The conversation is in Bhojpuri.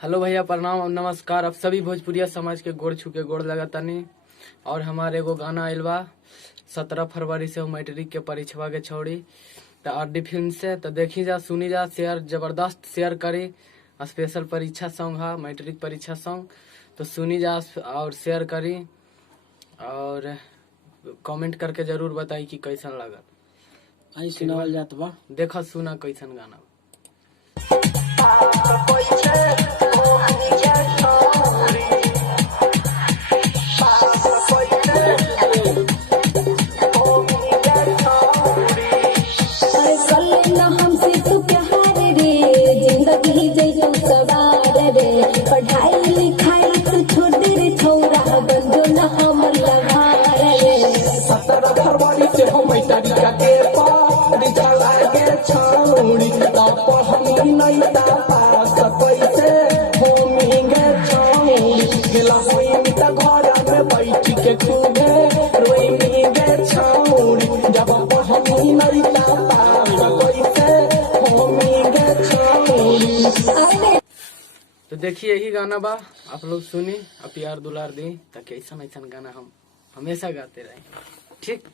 हेलो भैया, प्रणाम और नमस्कार। अब सभी भोजपुरिया समाज के गोड़ छू के गोड़ लगातानी। और हमारे एगो गाना आइल बा 17 फरवरी से मैट्रिक के परीक्षा के छोड़ी तो आरडी फिल्म से। तो देखी जा, सुनी जा, शेयर जबरदस्त शेयर करी। स्पेशल परीक्षा सॉन्ग है, मैट्रिक परीक्षा सॉन्ग। तो सुनी जा और शेयर करी और कमेंट करके जरूर बताई कि कैसन लगा। आई सुनावल जात बा। देखा सुना कैसन गाना। पढ़ाई लिखाई तो छोड़ रे छोरा बंदो न हमर लगा रे 17 फरवरी से हम तरीका के परीक्षा लागे छौड़ी तो हम नहीं ता पास कैसे होमिंगे छौड़ी गेला होई त घर में बैठ के खूबे रोइंगे छौड़ी जब हम नहीं ता पास कैसे होमिंगे छौड़ी। तो देखिए यही गाना बा, आप लोग सुनी और प्यार दुलार दी ताकि ऐसा गाना हम हमेशा गाते रहें। ठीक।